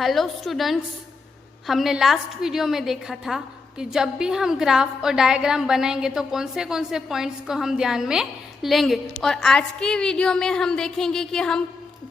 Hello students, हमने last video में देखा था कि जब भी हम ग्राफ और डायग्राम बनाएंगे तो कौन से पॉइंट्स को हम ध्यान में लेंगे। और आज की वीडियो में हम देखेंगे कि हम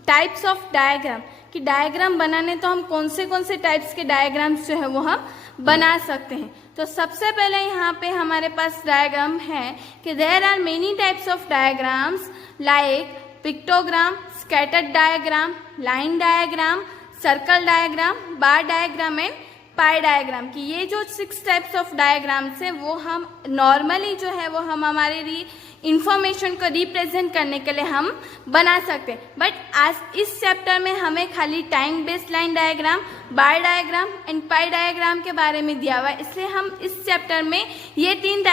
टाइप्स ऑफ डायग्राम कि डायग्राम बनाने तो हम कौन से टाइप्स के डायग्राम्स जो है वो हम बना सकते हैं। तो सबसे पहले यहाँ पे हमारे पास डायग्राम है कि there are many types of diagrams like pictogram, scattered diagram, line diagram, circle diagram, bar diagram and pie diagram की ये जो 6 टाइप्स ऑफ डायग्राम्स है वो हम नॉर्मली जो है वो हम हमारे इंफॉर्मेशन को रिप्रेजेंट करने के लिए हम बना सकते हैं। बट आज इस चैप्टर में हमें खाली time based line diagram, bar diagram and pie diagram के बारे में दिया हुआ है, इसलिए हम इस चैप्टर में ये 3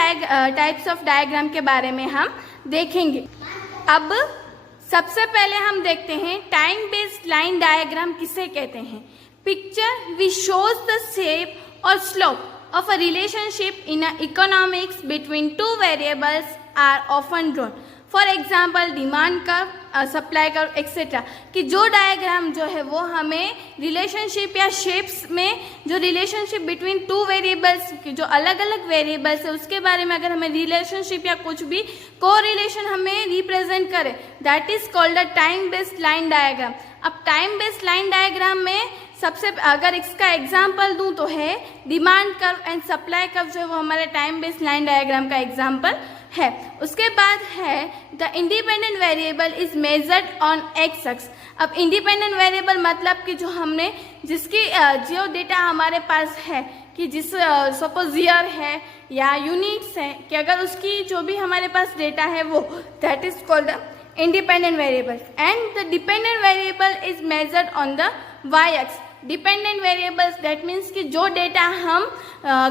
टाइप्स ऑफ डायग्राम के बारे में हम देखेंगे। अब सबसे पहले हम देखते हैं टाइम बेस्ड लाइन डायग्राम किसे कहते हैं। Picture which shows the shape और slope of a relationship in economics between two variables are often drawn. For example, demand curve, supply curve, etc. कि जो डायग्राम जो है वो हमें रिलेशनशिप या शेप्स में जो रिलेशनशिप बिटवीन टू वेरिएबल्स की जो अलग अलग वेरिएबल्स है उसके बारे में अगर हमें रिलेशनशिप या कुछ भी को रिलेशन हमें रिप्रेजेंट करे, that is called a time based line diagram. अब टाइम बेस्ड लाइन डायग्राम में सबसे अगर इसका एग्जाम्पल दूं तो है demand curve and supply curve जो है वो हमारे टाइम बेस्ड लाइन डायग्राम का एग्जाम्पल है। उसके बाद है the independent variable is measured on x x. अब इंडिपेंडेंट वेरिएबल मतलब कि जो हमने जिसकी जो डेटा हमारे पास है कि जिस सपोज ईयर है या यूनिट्स है कि अगर उसकी जो भी हमारे पास डेटा है वो that is called the independent variable and the dependent variable is measured on the y-axis. Dependent variables that means कि जो डेटा हम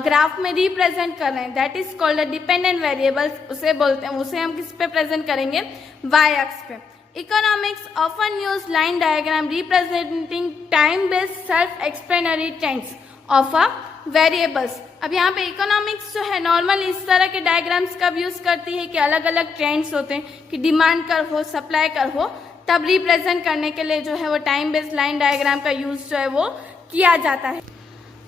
ग्राफ में रिप्रेजेंट कर रहे हैं that is called a dependent variables, उसे बोलते हैं, उसे हम किस पे प्रेजेंट करेंगे, वाई एक्स पे। Economics often use line diagram representing time based self explanatory trends of a variables. अब यहाँ पे इकोनॉमिक्स जो है नॉर्मल इस तरह के डायग्राम्स कब यूज करती है कि अलग अलग ट्रेंड्स होते हैं कि डिमांड कर्व हो, सप्लाई कर्व हो, तब रिप्रेजेंट करने के लिए जो है वो टाइम बेस्ड लाइन डायग्राम का यूज जो है वो किया जाता है।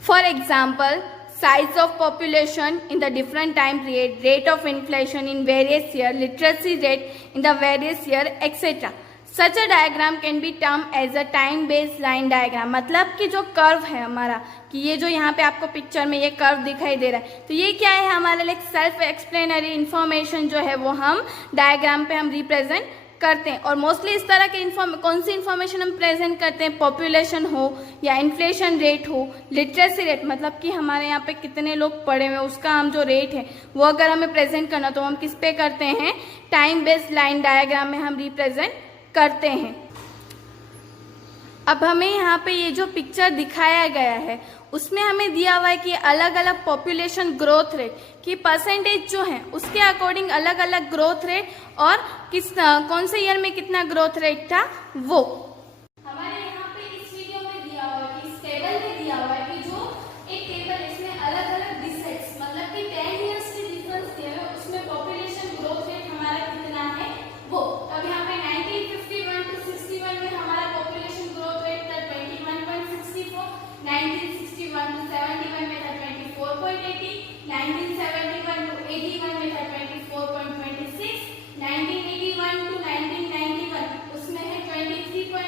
For example, size of population in the different time period, rate of inflation in various year, literacy rate in the various year etcetera. Such a diagram can be term as a time based line diagram. मतलब कि जो curve है हमारा कि ये जो यहाँ पे आपको पिक्चर में ये कर्व दिखाई दे रहा है तो ये क्या है, हमारे लिए सेल्फ एक्सप्लेनरी इंफॉर्मेशन जो है वो हम डायग्राम पे हम रिप्रेजेंट करते हैं। और मोस्टली इस तरह के कौन सी इंफॉर्मेशन हम प्रेजेंट करते हैं, पॉपुलेशन हो या इन्फ्लेशन रेट हो, लिटरेसी रेट मतलब कि हमारे यहाँ पे कितने लोग पढ़े हुए उसका हम जो रेट है वो अगर हमें प्रेजेंट करना तो हम किस पे करते हैं, टाइम बेस्ड लाइन डायग्राम में हम रिप्रेजेंट करते हैं। अब हमें यहाँ पे ये जो पिक्चर दिखाया गया है उसमें हमें दिया हुआ है कि अलग अलग पॉपुलेशन ग्रोथ रेट की परसेंटेज जो है उसके अकॉर्डिंग अलग अलग ग्रोथ रेट और कौन से ईयर में कितना ग्रोथ रेट था वो हमारे यहाँ पे इस वीडियो में दिया हुआ है कि इस टेबल में दिया हुआ है कि जो एक टेबल इसमें अलग अलग डिसेट्स मतलब कि 10 ईयर्स के डिफरेंस दिया है उसमें पॉपुलेशन ग्रोथ रेट हमारा कितना है वो। अब यहाँ पे 1951 to 61 में हमारा पॉपुलेशन ग्रोथ रेट था 21.64, 1961 to 71 में था 24.80, 1971 to 81 में था 24.26, 1981 to 1991 उसमें है 23.26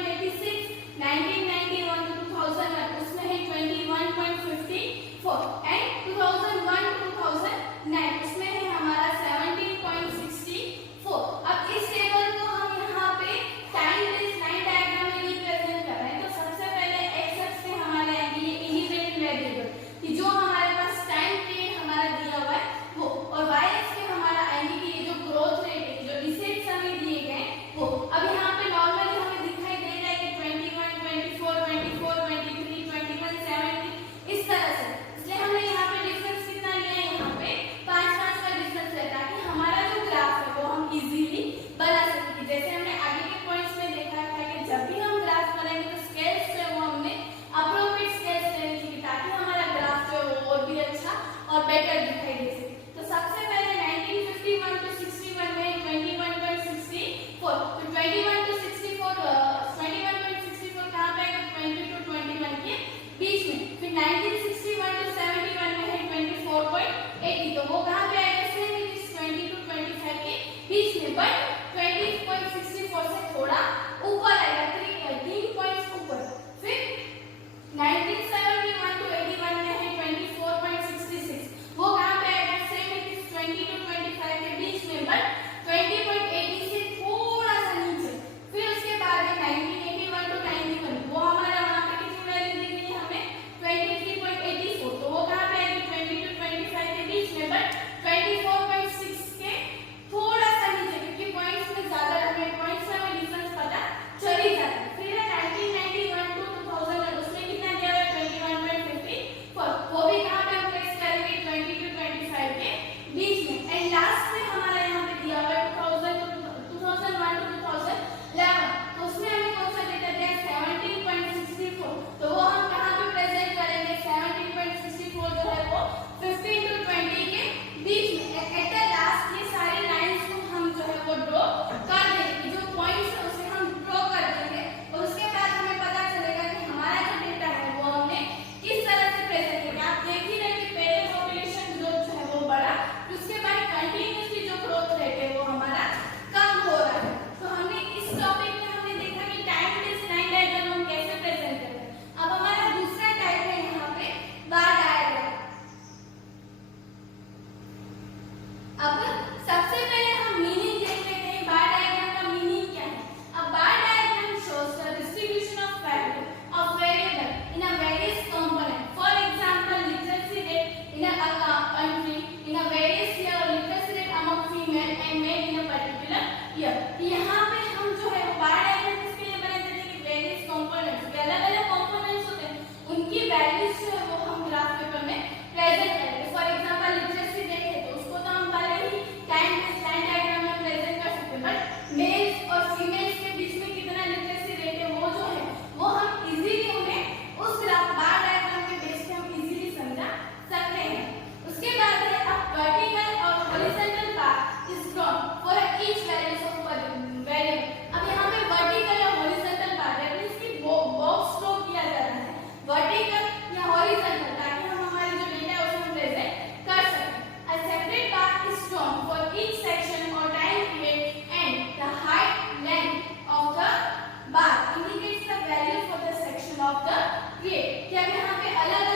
ये कि अब यहाँ पे अलग